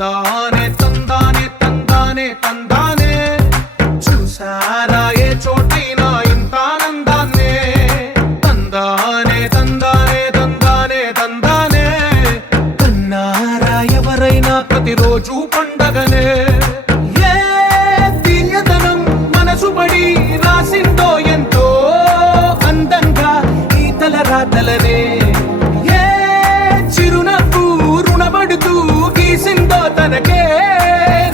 తందానే తందానే తందానే తందానే చూసారా ఏ చోటైనా ఇంత ఆనందాన్నే తందానే తందానే తందానే తందానే కన్నారా ఎవరైనా ప్రతిరోజు పండగనే ఏ తీయదనం మనసు పడి రాసిందో ఎంతో అందంగా ఈ తలరాతలనే ఏ చిరునవ్వు రుణపడుతూ గీసిందో తనకే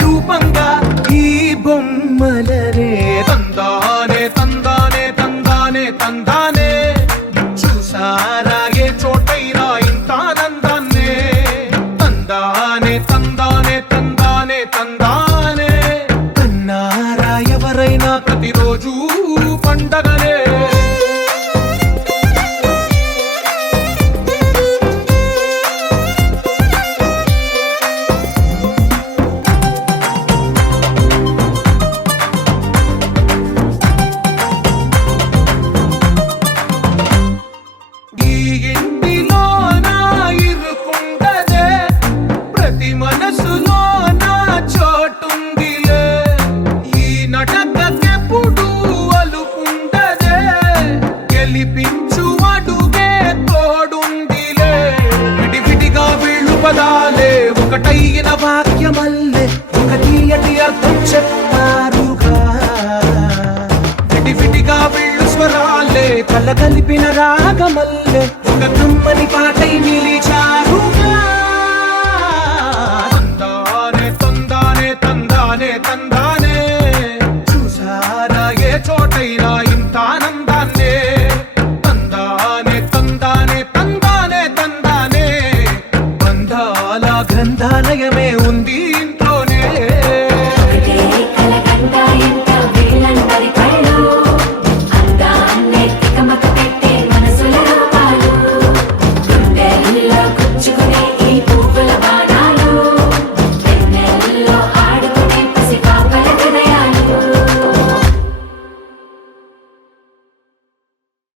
రూపంగా ఈ బొమ్మలనే తందానే తందానే తందానే తందానే చూసారా ఏ చోటైనా ఇంత ఆనందాన్నే తందానే తందానే తందానే తందానే కన్నారా ఎవరైనా ప్రతిరోజు పండగనే మనసులో నా చోటుందిలే ఈ నటకెప్పుడు అలుకుంటదే గెలిపించు అడుగే తోడుందిలే విడివిడిగా వీళ్ళు పదాలే ఒకటైన వాక్యమల్లే ఒక తీయటి అర్థం చెప్పారుగా విడివిడిగా వీళ్ళు స్వరాలే కలగలిపిన రాగమల్లే ఒక కమ్మని పాటై నిలిచారు